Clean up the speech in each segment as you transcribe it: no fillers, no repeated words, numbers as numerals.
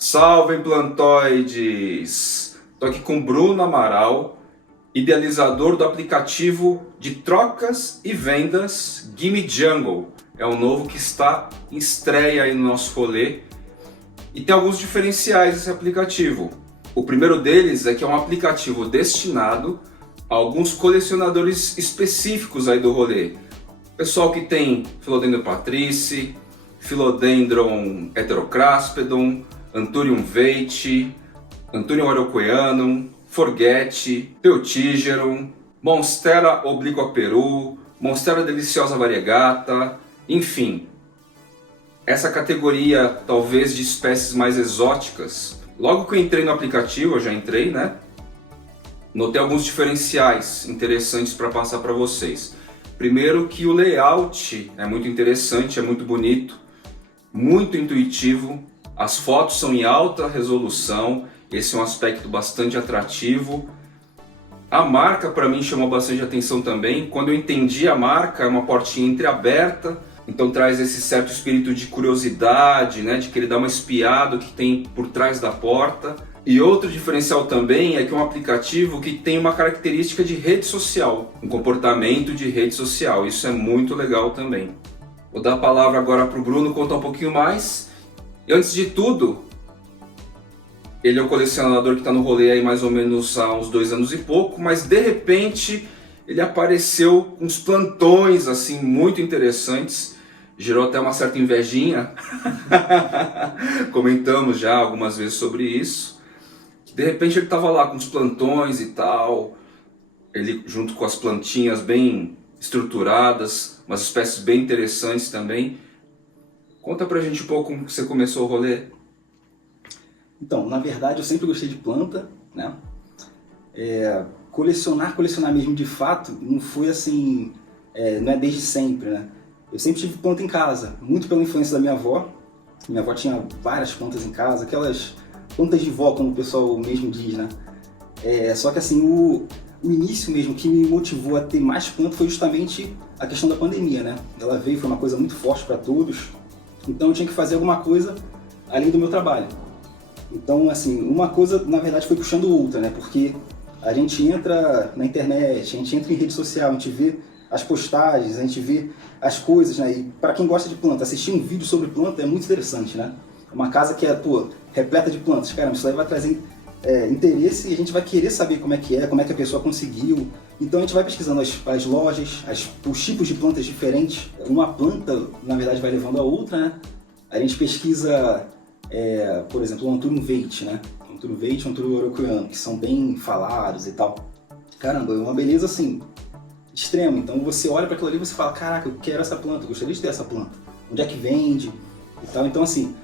Salve plantoides! Estou aqui com Bruno Amaral, idealizador do aplicativo de trocas e vendas Gimme Jungle. É um novo que está em estreia aí no nosso rolê e tem alguns diferenciais esse aplicativo. O primeiro deles é que é um aplicativo destinado a alguns colecionadores específicos aí do rolê. Pessoal que tem Philodendron patrice, Philodendron heterocraspedon, Anthurium veitchi, Anthurium araucoianum, Forget, Peutygeron, Monstera obliqua peru, Monstera deliciosa variegata, enfim. Essa categoria talvez de espécies mais exóticas. Logo que eu entrei no aplicativo, eu já entrei, né? Notei alguns diferenciais interessantes para passar para vocês. Primeiro que o layout é muito interessante, é muito bonito, muito intuitivo. As fotos são em alta resolução, esse é um aspecto bastante atrativo. A marca para mim chamou bastante atenção também. Quando eu entendi a marca, é uma portinha entreaberta, então traz esse certo espírito de curiosidade, né, de querer dar uma espiada o que tem por trás da porta. E outro diferencial também é que é um aplicativo que tem uma característica de rede social, um comportamento de rede social. Isso é muito legal também. Vou dar a palavra agora para o Bruno contar um pouquinho mais. E antes de tudo, ele é um colecionador que está no rolê aí mais ou menos há uns 2 anos e pouco, mas de repente ele apareceu com uns plantões assim muito interessantes, gerou até uma certa invejinha, comentamos já algumas vezes sobre isso. De repente ele estava lá com os plantões e tal, ele junto com as plantinhas bem estruturadas, umas espécies bem interessantes também. Conta pra gente um pouco como você começou o rolê. Então, na verdade eu sempre gostei de planta, né? Colecionar mesmo de fato, não foi assim, não é desde sempre, né? Eu sempre tive planta em casa, muito pela influência da minha avó. Minha avó tinha várias plantas em casa, aquelas plantas de vó, como o pessoal mesmo diz, né? Só que assim, o início mesmo que me motivou a ter mais planta foi justamente a questão da pandemia, né? Ela veio, foi uma coisa muito forte para todos, então eu tinha que fazer alguma coisa além do meu trabalho. Então, assim, uma coisa, na verdade, foi puxando outra, né? Porque a gente entra na internet, a gente entra em rede social, a gente vê as postagens, a gente vê as coisas, né? E para quem gosta de planta, assistir um vídeo sobre planta é muito interessante, né? Uma casa que é, repleta de plantas, caramba, isso aí vai trazer interesse e a gente vai querer saber como é que a pessoa conseguiu. Então a gente vai pesquisando as lojas, os tipos de plantas diferentes. Uma planta, na verdade, vai levando a outra, né? A gente pesquisa, por exemplo, o Anthurium veitchi, né? O Anthurium veitchi e o Anthurium araucoianum, que são bem falados e tal. Caramba, é uma beleza assim, extrema. Então você olha para aquilo ali e você fala, caraca, eu quero essa planta, eu gostaria de ter essa planta. Onde é que vende e tal. Então assim,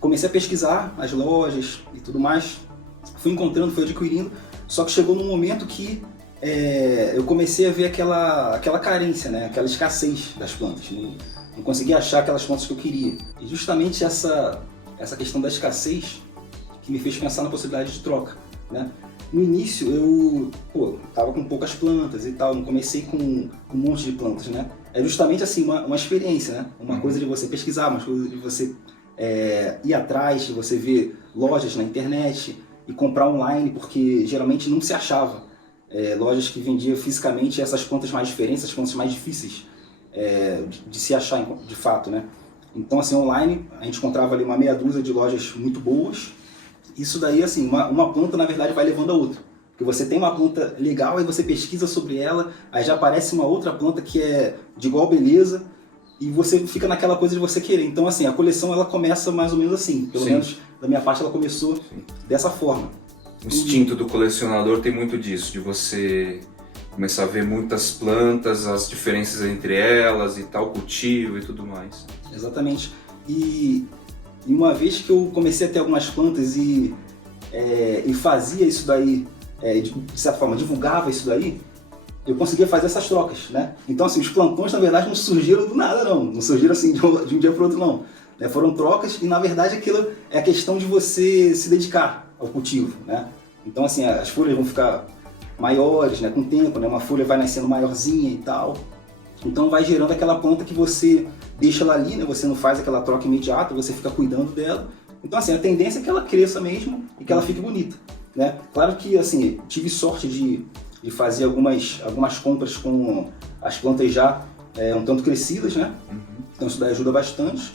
comecei a pesquisar as lojas e tudo mais. Fui encontrando, fui adquirindo, só que chegou num momento que eu comecei a ver aquela carência, né? Aquela escassez das plantas. Não conseguia achar aquelas plantas que eu queria. E justamente essa questão da escassez que me fez pensar na possibilidade de troca, né? No início eu tava com poucas plantas e tal, não comecei com um monte de plantas, né? É justamente assim uma experiência, né? Uma coisa de você pesquisar, uma coisa de você ir atrás, de você ver lojas na internet e comprar online, porque geralmente não se achava lojas que vendiam fisicamente essas plantas mais diferentes, essas plantas mais difíceis de se achar de fato, né? Então assim, online a gente encontrava ali uma meia dúzia de lojas muito boas. Isso daí assim, uma planta na verdade vai levando a outra, porque você tem uma planta legal, aí você pesquisa sobre ela, aí já aparece uma outra planta que é de igual beleza, e você fica naquela coisa de você querer. Então assim, a coleção ela começa mais ou menos assim, pelo menos da minha parte ela começou dessa forma. O instinto do colecionador tem muito disso, de você começar a ver muitas plantas, as diferenças entre elas e tal, cultivo e tudo mais. Exatamente. E uma vez que eu comecei a ter algumas plantas e fazia isso daí, de certa forma, divulgava isso daí, eu conseguia fazer essas trocas, né? Então assim, os plantões na verdade não surgiram do nada não surgiram assim de um dia para o outro não. Foram trocas e na verdade aquilo é a questão de você se dedicar ao cultivo, né? Então assim, as folhas vão ficar maiores, né, com o tempo, né? Uma folha vai nascendo maiorzinha e tal. Então vai gerando aquela planta que você deixa ela ali, né? Você não faz aquela troca imediata, você fica cuidando dela Então, assim, a tendência é que ela cresça mesmo e que ela fique bonita, né? Claro que, assim, tive sorte de fazer algumas compras com as plantas já um tanto crescidas, né? Então isso daí ajuda bastante.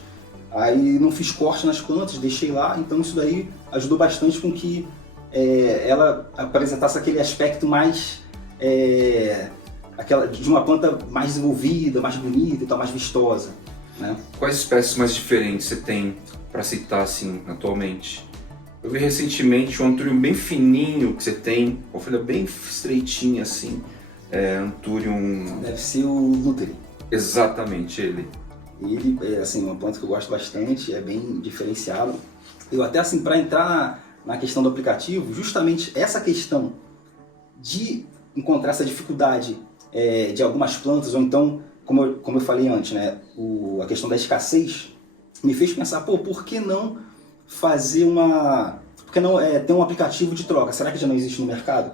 Aí não fiz corte nas plantas, deixei lá, então isso daí ajudou bastante com que ela apresentasse aquele aspecto mais de uma planta mais desenvolvida, mais bonita e tal, mais vistosa, né? Quais espécies mais diferentes você tem para citar assim atualmente? Eu vi recentemente um antúrium bem fininho que você tem, uma folha bem estreitinha assim, antúrium... Deve ser o Lutheri. Exatamente, ele. Ele é assim, uma planta que eu gosto bastante, é bem diferenciado. Eu até assim, para entrar na questão do aplicativo, justamente essa questão de encontrar essa dificuldade de algumas plantas, ou então, como eu falei antes, né, a questão da escassez, me fez pensar, pô, por que não fazer por que não ter um aplicativo de troca? Será que já não existe no mercado?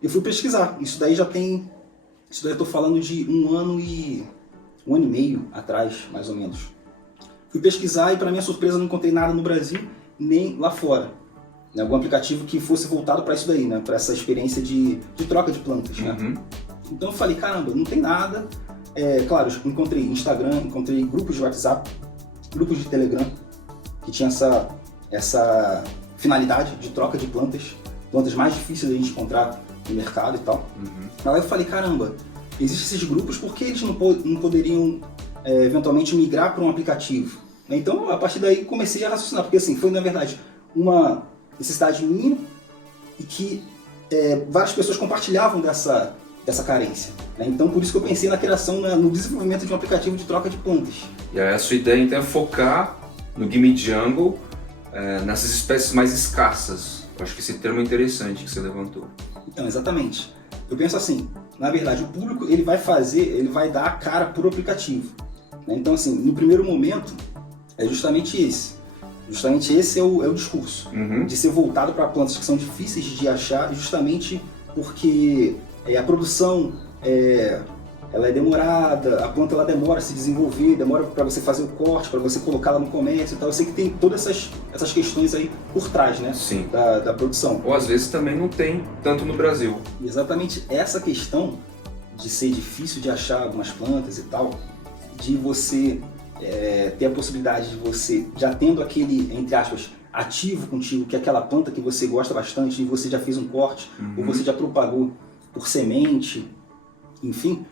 Eu fui pesquisar, isso daí eu estou falando de um ano e meio atrás, mais ou menos. Fui pesquisar e, para minha surpresa, não encontrei nada no Brasil, nem lá fora. Algum aplicativo que fosse voltado para isso daí, né? Para essa experiência de troca de plantas, né? Então eu falei, caramba, não tem nada. Claro, eu encontrei Instagram, encontrei grupos de WhatsApp, grupos de Telegram, que tinha essa finalidade de troca de plantas mais difíceis de a gente encontrar no mercado e tal. Aí eu falei, caramba, existem esses grupos, por que eles não poderiam eventualmente migrar para um aplicativo? Então, a partir daí, comecei a raciocinar, porque assim, foi na verdade uma necessidade minha e que várias pessoas compartilhavam dessa carência, né? Então, por isso que eu pensei na criação, no desenvolvimento de um aplicativo de troca de plantas. E aí a sua ideia então é focar no Gimme Jungle, nessas espécies mais escassas. Eu acho que esse termo é interessante que você levantou. Então, exatamente. Eu penso assim, na verdade, o público ele vai dar a cara por aplicativo, né? Então, assim, no primeiro momento, é justamente esse. Justamente esse é o discurso, de ser voltado para plantas que são difíceis de achar, justamente porque a produção ela é demorada, a planta ela demora a se desenvolver, demora para você fazer o corte, para você colocá-la no comércio e tal. Eu sei que tem todas essas questões aí por trás, né? Sim. Da produção. Ou às vezes também não tem tanto no Brasil. E exatamente essa questão de ser difícil de achar algumas plantas e tal, de você ter a possibilidade de você, já tendo aquele, entre aspas, ativo contigo, que é aquela planta que você gosta bastante e você já fez um corte, ou você já propagou por semente, enfim,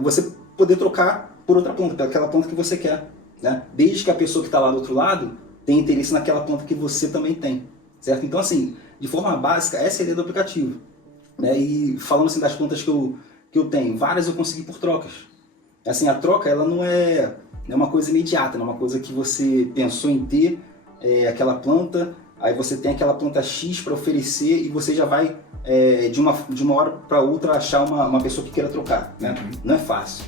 você poder trocar por outra planta, pelaquela planta que você quer, né? Desde que a pessoa que está lá do outro lado tenha interesse naquela planta que você também tem, certo? Então, assim, de forma básica, essa é a ideia do aplicativo, né? E falando assim das plantas que eu tenho, várias eu consegui por trocas. Assim, a troca, ela não é uma coisa imediata, não é uma coisa que você pensou em ter aquela planta, aí você tem aquela planta X para oferecer e você já vai de uma hora para outra achar uma pessoa que queira trocar, né? Não é fácil.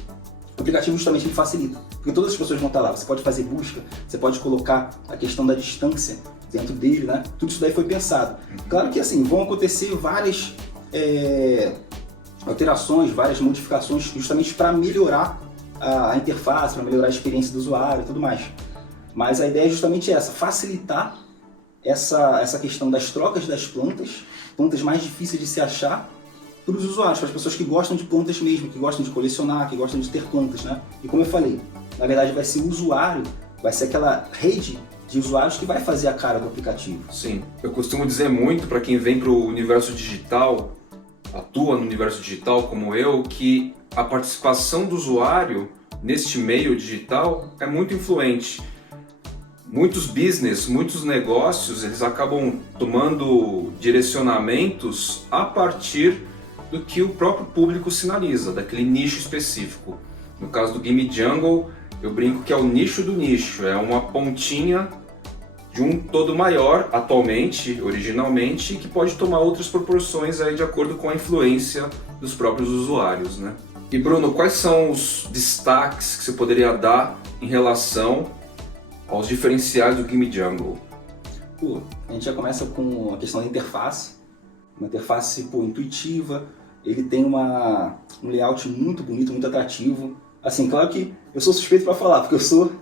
O aplicativo justamente ele facilita, porque todas as pessoas vão estar lá, você pode fazer busca, você pode colocar a questão da distância dentro dele, né? Tudo isso daí foi pensado. Claro que assim, vão acontecer várias alterações, várias modificações justamente para melhorar a interface, para melhorar a experiência do usuário e tudo mais. Mas a ideia é justamente essa, facilitar essa questão das trocas das plantas mais difíceis de se achar para os usuários, para as pessoas que gostam de plantas mesmo, que gostam de colecionar, que gostam de ter plantas, né? E como eu falei, na verdade vai ser o usuário, vai ser aquela rede de usuários que vai fazer a cara do aplicativo. Sim, eu costumo dizer muito para quem vem para o universo digital, atua no universo digital como eu, que a participação do usuário neste meio digital é muito influente. Muitos business, muitos negócios, eles acabam tomando direcionamentos a partir do que o próprio público sinaliza, daquele nicho específico. No caso do Gimme Jungle, eu brinco que é o nicho do nicho, é uma pontinha de um todo maior, atualmente, originalmente, que pode tomar outras proporções aí de acordo com a influência dos próprios usuários, né? E Bruno, quais são os destaques que você poderia dar em relação aos diferenciais do Gimme Jungle? A gente já começa com a questão da interface, uma interface intuitiva, ele tem um layout muito bonito, muito atrativo. Assim, claro que eu sou suspeito para falar, porque eu sou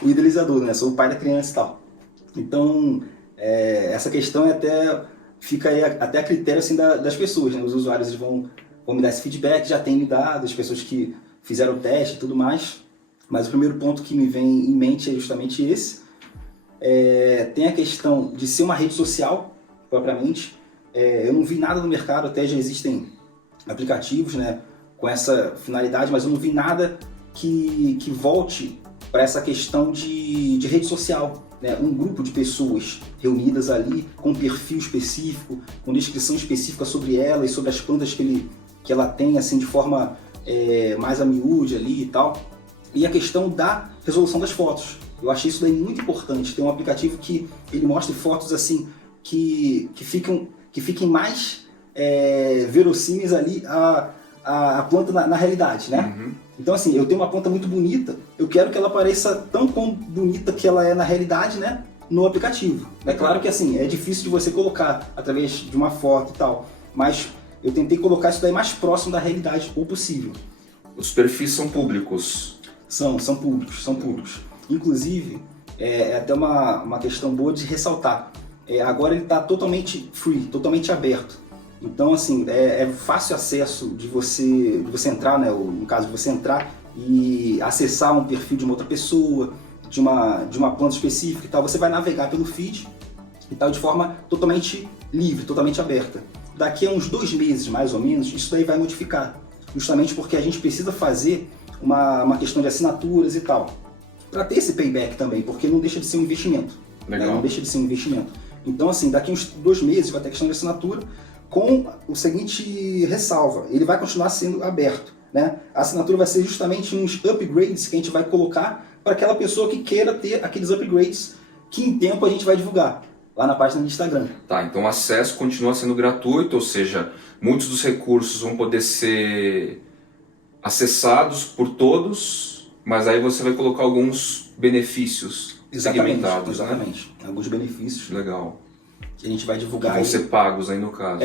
o idealizador, né? Sou o pai da criança e tal. Então, essa questão fica aí até a critério assim, das pessoas, né? Os usuários eles vão me dar esse feedback, já tem me dado, as pessoas que fizeram o teste e tudo mais. Mas o primeiro ponto que me vem em mente é justamente esse. Tem a questão de ser uma rede social, propriamente. Eu não vi nada no mercado, até já existem aplicativos, né, com essa finalidade, mas eu não vi nada que volte para essa questão de rede social, né? Um grupo de pessoas reunidas ali com um perfil específico, com descrição específica sobre ela e sobre as plantas que ela tem, assim, de forma mais a miúde ali e tal. E a questão da resolução das fotos. Eu achei isso daí muito importante. Tem um aplicativo que ele mostra fotos assim que fiquem mais verossímeis ali a planta na realidade, né? Uhum. Então, assim, eu tenho uma planta muito bonita, eu quero que ela pareça tão bonita que ela é na realidade, né? No aplicativo. É claro que, assim, é difícil de você colocar através de uma foto e tal, mas eu tentei colocar isso daí mais próximo da realidade o possível. Os perfis são públicos. São públicos. Inclusive, é até uma questão boa de ressaltar. Agora ele está totalmente free, totalmente aberto. Então, assim, é fácil acesso de você entrar, né? Ou, no caso, de você entrar e acessar um perfil de uma outra pessoa, de uma planta específica e tal. Você vai navegar pelo feed e tal de forma totalmente livre, totalmente aberta. Daqui a uns 2 meses, mais ou menos, isso daí vai modificar. Justamente porque a gente precisa fazer uma questão de assinaturas e tal. Para ter esse payback também, porque não deixa de ser um investimento. Legal. Né? Não deixa de ser um investimento. Então, assim, daqui a uns 2 meses vai ter a questão de assinatura com o seguinte ressalva. Ele vai continuar sendo aberto. Né? A assinatura vai ser justamente uns upgrades que a gente vai colocar para aquela pessoa que queira ter aqueles upgrades que em tempo a gente vai divulgar lá na página do Instagram. Tá, então o acesso continua sendo gratuito, ou seja, muitos dos recursos vão poder ser acessados por todos, mas aí você vai colocar alguns benefícios segmentados, exatamente. né? Alguns benefícios. Legal. Que a gente vai divulgar. Que vão ser pagos aí no caso.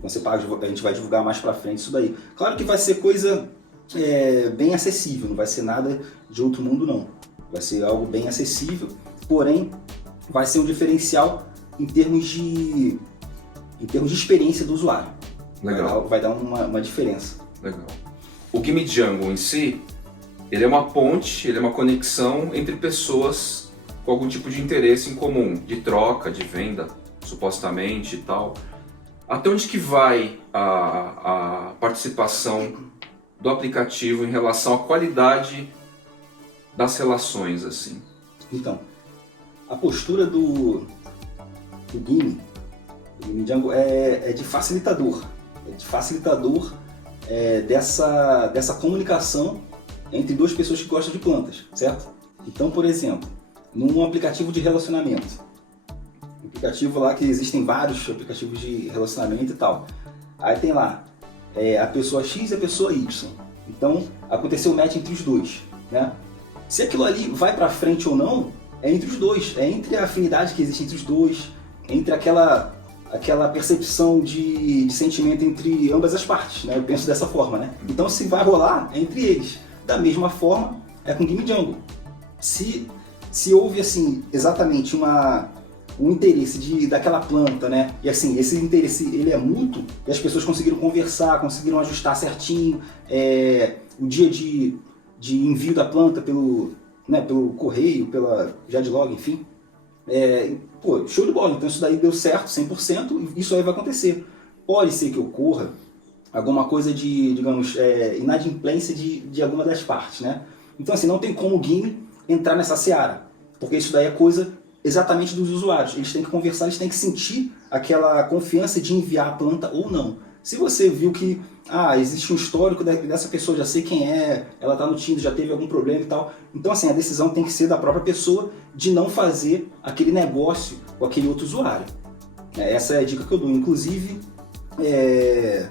Vão ser pagos, a gente vai divulgar mais pra frente isso daí. Claro que vai ser coisa bem acessível, não vai ser nada de outro mundo não. Vai ser algo bem acessível, porém vai ser um diferencial em termos de experiência do usuário. Legal. Vai dar uma diferença. Legal. O Gimme Jungle em si, ele é uma ponte, ele é uma conexão entre pessoas com algum tipo de interesse em comum, de troca, de venda, supostamente e tal. Até onde que vai a participação do aplicativo em relação à qualidade das relações, assim? Então, a postura do Gimme Jungle é de facilitador. Dessa comunicação entre 2 pessoas que gostam de plantas, certo? Então, por exemplo, num aplicativo de relacionamento, um aplicativo lá que existem vários aplicativos de relacionamento e tal, aí tem lá a pessoa X e a pessoa Y. Então, aconteceu o match entre os 2, né? Se aquilo ali vai pra frente ou não, é entre os 2, é entre a afinidade que existe entre os 2, entre aquela percepção de sentimento entre ambas as partes, né? Eu penso dessa forma, né? Então, se vai rolar, é entre eles. Da mesma forma, é com Gimme Jungle. Se houve, assim, exatamente um interesse daquela planta, né? E, assim, esse interesse, ele é mútuo, e as pessoas conseguiram conversar, conseguiram ajustar certinho o dia de envio da planta pelo correio, pela Jadlog, enfim. Show de bola. Então isso daí deu certo, 100%, e isso aí vai acontecer. Pode ser que ocorra alguma coisa de, digamos, inadimplência de alguma das partes, né? Então, assim, não tem como o Gimme entrar nessa seara, porque isso daí é coisa exatamente dos usuários. Eles têm que conversar, eles têm que sentir aquela confiança de enviar a planta ou não. Se você viu que existe um histórico dessa pessoa, já sei quem é, ela está no Tinder, já teve algum problema e tal. Então, assim, a decisão tem que ser da própria pessoa de não fazer aquele negócio com aquele outro usuário. Essa é a dica que eu dou. Inclusive,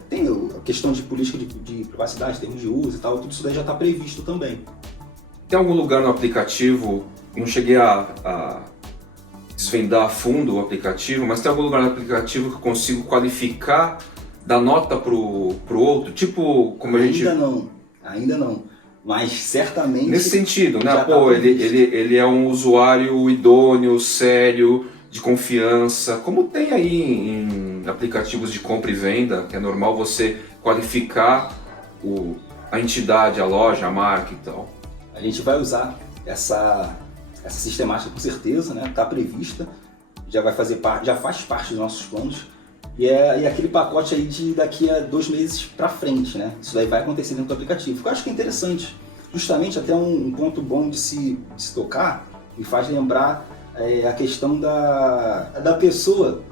tem a questão de política de privacidade, termos de uso e tal, tudo isso daí já está previsto também. Tem algum lugar no aplicativo, não cheguei a desvendar a fundo o aplicativo, mas tem algum lugar no aplicativo que eu consigo qualificar da nota pro outro? Tipo, como a gente... Ainda não. mas certamente... Nesse sentido, né? já Pô, tá ele é um usuário idôneo, sério, de confiança, como tem aí em aplicativos de compra e venda, que é normal você qualificar a entidade, a loja, a marca e tal. A gente vai usar essa sistemática com certeza, né? Está prevista, já faz parte dos nossos planos. E aquele pacote aí de daqui a 2 meses para frente, né? Isso daí vai acontecer dentro do aplicativo. Eu acho que é interessante. Justamente até um ponto bom de se tocar, me faz lembrar a questão da pessoa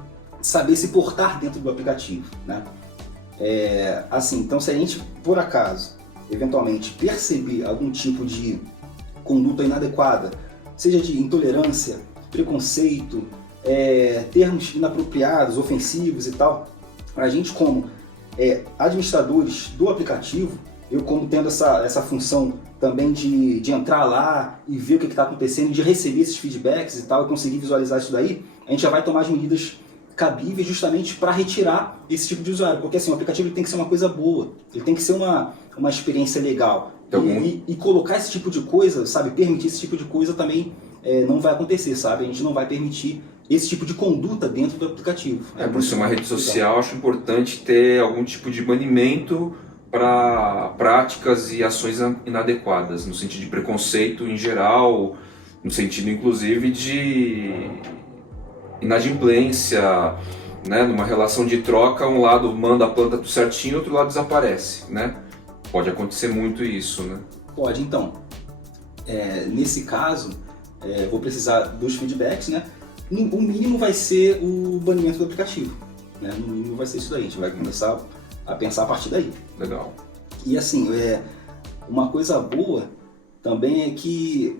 saber se portar dentro do aplicativo, né? Assim, então se a gente, por acaso, eventualmente perceber algum tipo de conduta inadequada, seja de intolerância, preconceito, termos inapropriados, ofensivos e tal, a gente como administradores do aplicativo, eu como tendo essa função também de entrar lá e ver o que está acontecendo, de receber esses feedbacks e tal, e conseguir visualizar isso daí, a gente já vai tomar as medidas cabíveis justamente para retirar esse tipo de usuário, porque assim, o aplicativo ele tem que ser uma coisa boa, ele tem que ser uma experiência legal, e colocar esse tipo de coisa, sabe, permitir esse tipo de coisa também não vai acontecer, sabe, a gente não vai permitir esse tipo de conduta dentro do aplicativo. Por ser uma rede social, acho importante ter algum tipo de banimento para práticas e ações inadequadas, no sentido de preconceito em geral, no sentido inclusive de inadimplência, né? Numa relação de troca, um lado manda a planta tudo certinho, outro lado desaparece, né? Pode acontecer muito isso, né? Pode, então. Nesse caso, vou precisar dos feedbacks, né? O mínimo vai ser o banimento do aplicativo, né? No mínimo vai ser isso daí, a gente vai começar a pensar a partir daí. Legal. E assim, uma coisa boa também é que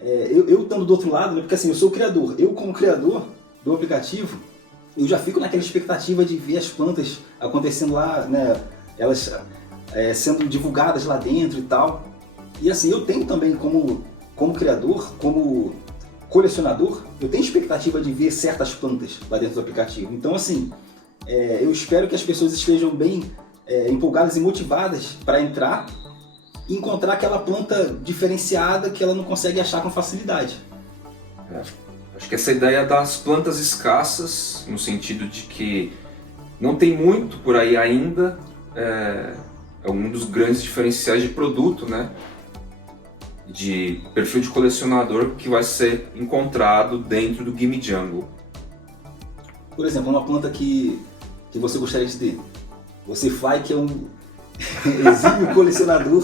eu estando do outro lado, né? Porque assim, eu sou o criador, eu como criador do aplicativo, eu já fico naquela expectativa de ver as plantas acontecendo lá, né? Elas sendo divulgadas lá dentro e tal. E assim, eu tenho também como criador, como colecionador, eu tenho expectativa de ver certas plantas lá dentro do aplicativo. Então assim, eu espero que as pessoas estejam bem empolgadas e motivadas para entrar e encontrar aquela planta diferenciada que ela não consegue achar com facilidade. Acho que essa ideia das plantas escassas, no sentido de que não tem muito por aí ainda, é um dos grandes diferenciais de produto, né? De perfil de colecionador que vai ser encontrado dentro do Gimme Jungle. Por exemplo, uma planta que você gostaria de ter. Você Fly, que é um exímio colecionador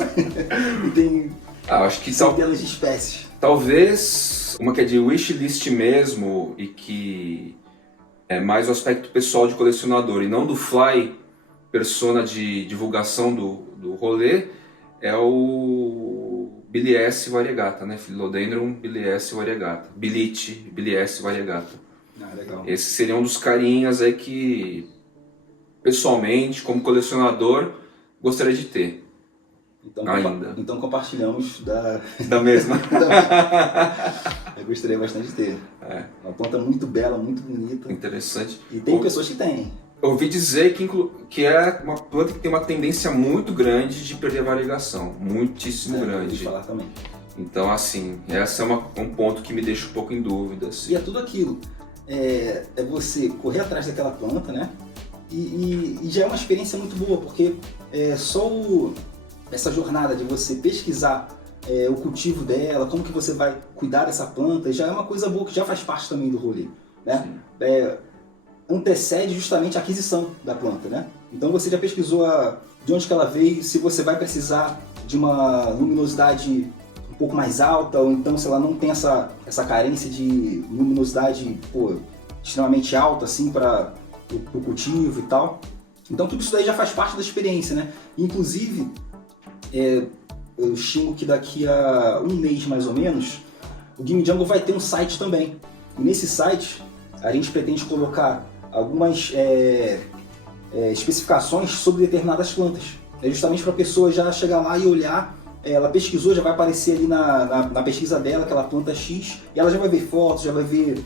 e tem acho que centenas de espécies. Talvez uma que é de wishlist mesmo e que é mais o aspecto pessoal de colecionador e não do Fly, persona de divulgação do rolê, é o Billy S. variegata, né? Philodendron Billy S. variegata. Billy S. variegata. Legal. Esse seria um dos carinhas aí que, pessoalmente, como colecionador, gostaria de ter. Então compartilhamos da mesma. Eu gostaria bastante de ter. Uma planta muito bela, muito bonita. Interessante. E tem pessoas que têm. Eu ouvi dizer que é uma planta que tem uma tendência muito grande de perder a variegação. Muitíssimo grande. Eu falar também. Então, assim, esse é um ponto que me deixa um pouco em dúvida. Assim. E é tudo aquilo. É você correr atrás daquela planta, né? E já é uma experiência muito boa, porque só essa jornada de você pesquisar o cultivo dela, como que você vai cuidar dessa planta, já é uma coisa boa, que já faz parte também do rolê, né? Antecede justamente a aquisição da planta, né? Então você já pesquisou de onde que ela veio, se você vai precisar de uma luminosidade um pouco mais alta, ou então se ela não tem essa carência de luminosidade extremamente alta assim para o cultivo e tal. Então tudo isso daí já faz parte da experiência, né? Inclusive, eu estimo que daqui a um mês mais ou menos, o Gimme Jungle vai ter um site também. E nesse site a gente pretende colocar algumas especificações sobre determinadas plantas. É justamente para a pessoa já chegar lá e olhar, ela pesquisou, já vai aparecer ali na pesquisa dela aquela planta X, e ela já vai ver fotos, já vai ver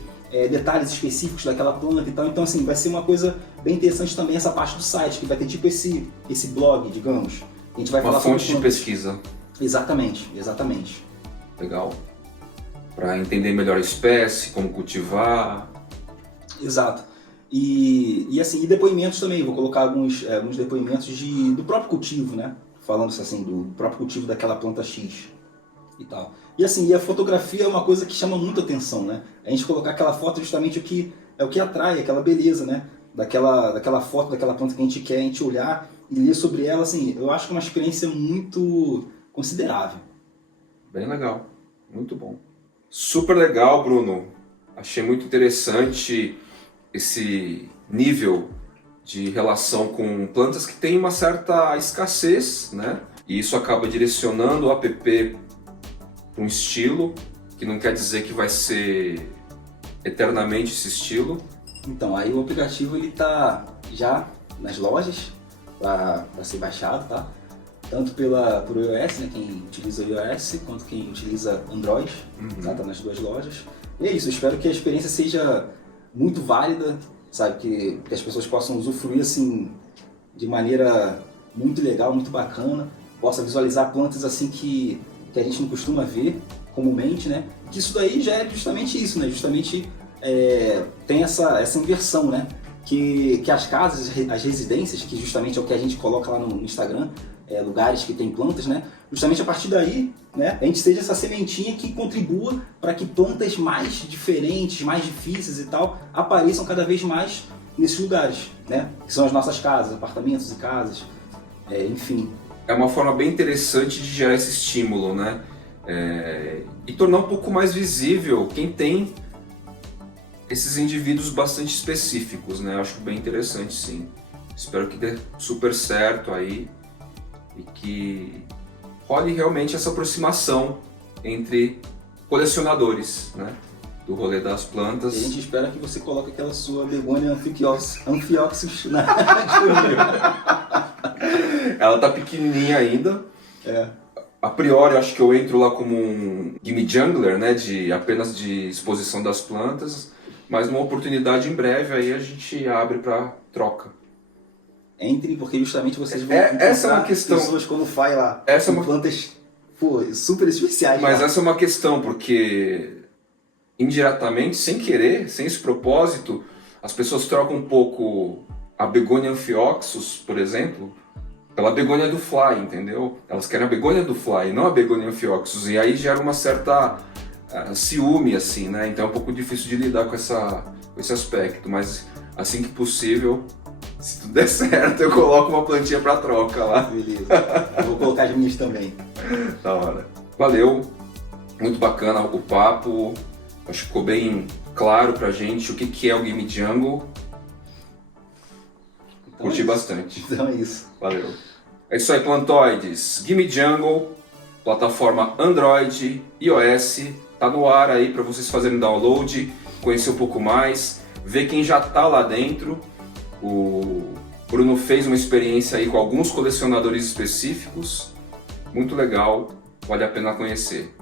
detalhes específicos daquela planta e tal. Então assim, vai ser uma coisa bem interessante também essa parte do site, que vai ter tipo esse blog, digamos. A gente vai uma falar fonte sobre de pesquisa. Exatamente, exatamente. Legal. Para entender melhor a espécie, como cultivar. Exato. E assim, e depoimentos também, vou colocar alguns depoimentos do próprio cultivo, né? Falando assim, do próprio cultivo daquela planta X e tal. E assim, e a fotografia é uma coisa que chama muita atenção, né? A gente colocar aquela foto é justamente o que atrai, aquela beleza, né? Daquela foto, daquela planta que a gente quer, a gente olhar e ler sobre ela, assim, eu acho que é uma experiência muito considerável. Bem legal, muito bom. Super legal, Bruno. Achei muito interessante esse nível de relação com plantas que tem uma certa escassez, né? E isso acaba direcionando o app para um estilo, que não quer dizer que vai ser eternamente esse estilo. Então, aí o aplicativo ele tá já nas lojas para ser baixado, tá? Tanto por iOS, né, quem utiliza iOS, quanto quem utiliza Android, tá nas duas lojas. E é isso, eu espero que a experiência seja muito válida, sabe? Que as pessoas possam usufruir assim de maneira muito legal, muito bacana, possa visualizar plantas assim que a gente não costuma ver comumente, né? Que isso daí já é justamente isso, né? Justamente tem essa inversão, né? Que as casas, as residências, que justamente é o que a gente coloca lá no Instagram, lugares que tem plantas, né? Justamente a partir daí, né, a gente seja essa sementinha que contribua para que plantas mais diferentes, mais difíceis e tal, apareçam cada vez mais nesses lugares, né? Que são as nossas casas, apartamentos e casas, enfim. É uma forma bem interessante de gerar esse estímulo, né? E tornar um pouco mais visível quem tem esses indivíduos bastante específicos, né? Eu acho bem interessante, sim. Espero que dê super certo aí e que role realmente essa aproximação entre colecionadores, né? Do rolê das plantas. E a gente espera que você coloque aquela sua Begonia Amphioxus na disponível. Ela tá pequenininha ainda. A priori, acho que eu entro lá como um gimme jungler, né? Apenas de exposição das plantas. Mas numa oportunidade em breve aí a gente abre para troca. Entrem, porque justamente vocês vão essa é uma questão. Pessoas como Fai lá, essa com plantas super especiais. Mas lá. essa é uma questão, porque indiretamente, sem querer, sem esse propósito, as pessoas trocam um pouco a Begonia Amphioxus, por exemplo, pela Begonia do Fly, entendeu? Elas querem a Begonia do Fly, não a Begonia Amphioxus, e aí gera uma certa ciúme, assim, né? Então é um pouco difícil de lidar com esse aspecto, mas assim que possível, se tudo der certo, eu coloco uma plantinha para troca lá. Beleza, eu vou colocar as minhas também. Da hora. Valeu, muito bacana o papo, acho que ficou bem claro pra gente o que é o Gimme Jungle. Então Curti bastante. Então é isso. Valeu. É isso aí, plantoides. Gimme Jungle, plataforma Android, iOS, tá no ar aí para vocês fazerem download, conhecer um pouco mais, ver quem já tá lá dentro. O Bruno fez uma experiência aí com alguns colecionadores específicos, muito legal, vale a pena conhecer.